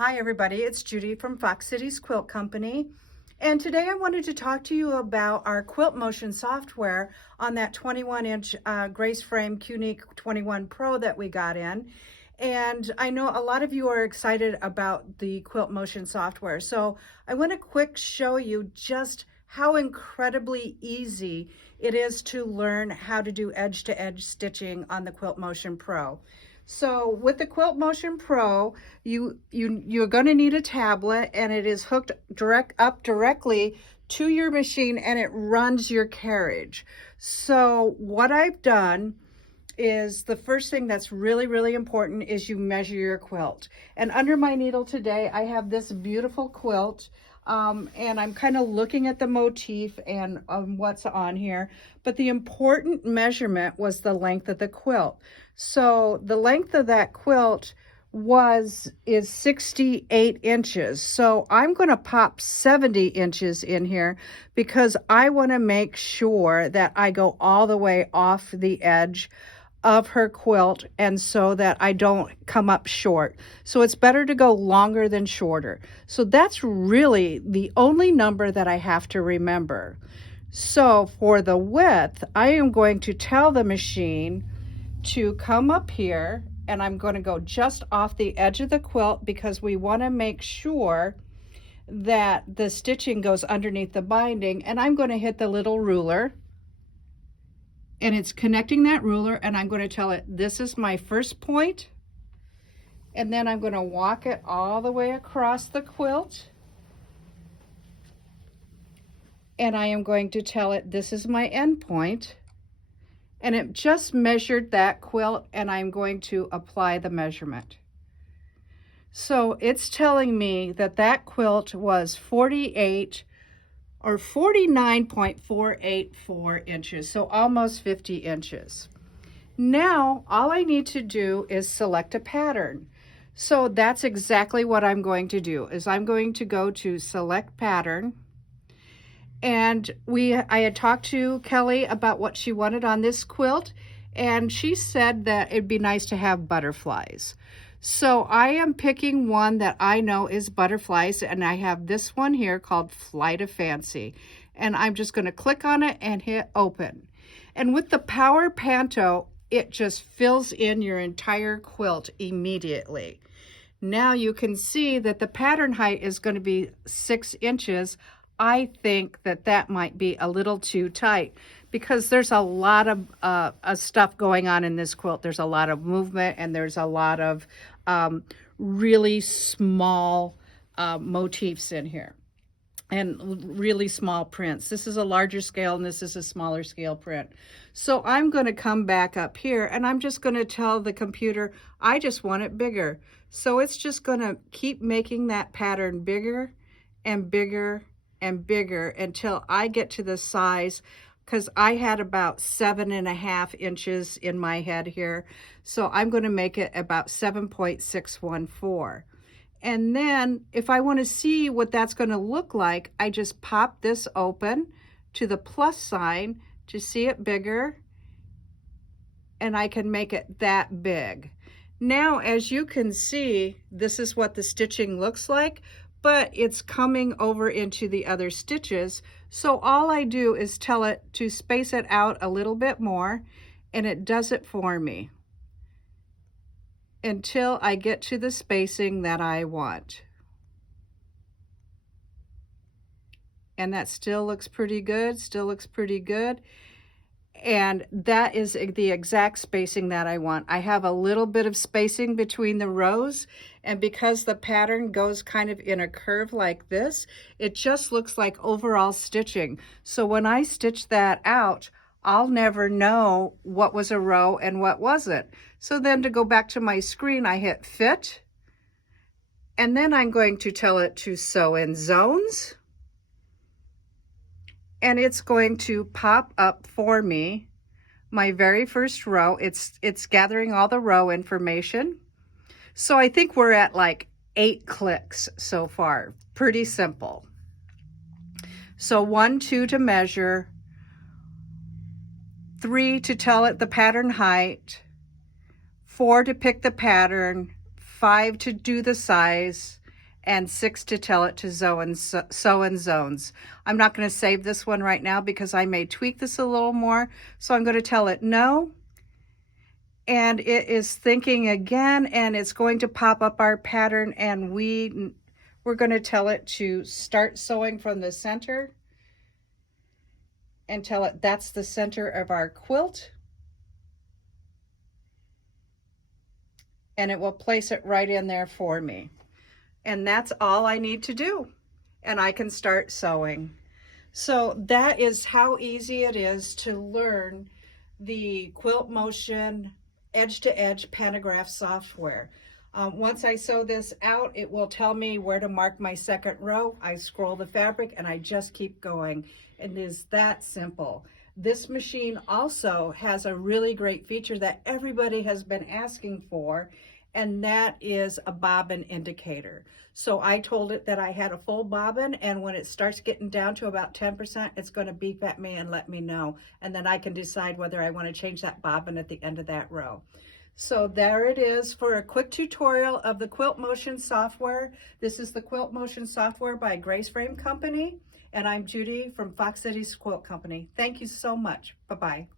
Hi everybody, it's Judy from Fox Cities Quilt Company. And today I wanted to talk to you about our Quilt Motion software on that 21-inch Grace Frame Qnique 21 Pro that we got in. And I know a lot of you are excited about the Quilt Motion software. So I want to quick show you just how incredibly easy it is to learn how to do edge-to-edge stitching on the Quilt Motion Pro. So with the Quilt Motion Pro, you're going to need a tablet, and it is hooked directly to your machine, and it runs your carriage. So what I've done is the first thing that's really important is you measure your quilt. And under my needle today, I have this beautiful quilt. And I'm kind of looking at the motif and what's on here, but the important measurement was the length of the quilt. So the length of that quilt is 68 inches. So I'm going to pop 70 inches in here because I want to make sure that I go all the way off the edge of her quilt, and so that I don't come up short. So it's better to go longer than shorter. So that's really the only number that I have to remember. So for the width, I am going to tell the machine to come up here, and I'm going to go just off the edge of the quilt because we want to make sure that the stitching goes underneath the binding. And I'm going to hit the little ruler, and it's connecting that ruler, and I'm going to tell it this is my first point, and then I'm going to walk it all the way across the quilt, and I am going to tell it this is my end point, and it just measured that quilt, and I'm going to apply the measurement. So it's telling me that that quilt was 49.484 inches, so almost 50 inches. Now, all I need to do is select a pattern. So that's exactly what I'm going to do, is I'm going to go to select pattern. And I had talked to Kelly about what she wanted on this quilt, and she said that it'd be nice to have butterflies. So I am picking one that I know is butterflies, and I have this one here called Flight of Fancy. And I'm just going to click on it and hit open. And with the Power Panto, it just fills in your entire quilt immediately. Now you can see that the pattern height is going to be 6 inches. I think that that might be a little too tight because there's a lot of stuff going on in this quilt. There's a lot of movement, and there's a lot of really small motifs in here and really small prints. This is a larger scale, and this is a smaller scale print. So I'm going to come back up here, and I'm just going to tell the computer I just want it bigger. So it's just going to keep making that pattern bigger and bigger and bigger until I get to the size, because I had about 7.5 inches in my head here. So I'm going to make it about 7.614. And then if I want to see what that's going to look like, I just pop this open to the plus sign to see it bigger, and I can make it that big. Now, as you can see, this is what the stitching looks like, but it's coming over into the other stitches. So all I do is tell it to space it out a little bit more, and it does it for me until I get to the spacing that I want. And that still looks pretty good, And that is the exact spacing that I want. I have a little bit of spacing between the rows, and because the pattern goes kind of in a curve like this, it just looks like overall stitching. So when I stitch that out, I'll never know what was a row and what wasn't. So then to go back to my screen, I hit fit, and then I'm going to tell it to sew in zones. And it's going to pop up for me my very first row. It's gathering all the row information. So I think we're at like 8 clicks so far. Pretty simple. So 1, 2 to measure, 3 to tell it the pattern height, 4 to pick the pattern, 5 to do the size, and 6 to tell it to sew in zones. I'm not going to save this one right now because I may tweak this a little more. So I'm going to tell it no. And it is thinking again, and it's going to pop up our pattern, and we're going to tell it to start sewing from the center and tell it that's the center of our quilt. And it will place it right in there for me. And that's all I need to do. And I can start sewing. So that is how easy it is to learn the Quilt Motion edge-to-edge pantograph software. Once I sew this out, it will tell me where to mark my second row. I scroll the fabric and I just keep going. It is that simple. This machine also has a really great feature that everybody has been asking for, and that is a bobbin indicator. So I told it that I had a full bobbin, and when it starts getting down to about 10%, it's going to beep at me and let me know. And then I can decide whether I want to change that bobbin at the end of that row. So there it is for a quick tutorial of the Quilt Motion software. This is the Quilt Motion software by Grace Frame Company, and I'm Judy from Fox Cities Quilt Company. Thank you so much. Bye-bye.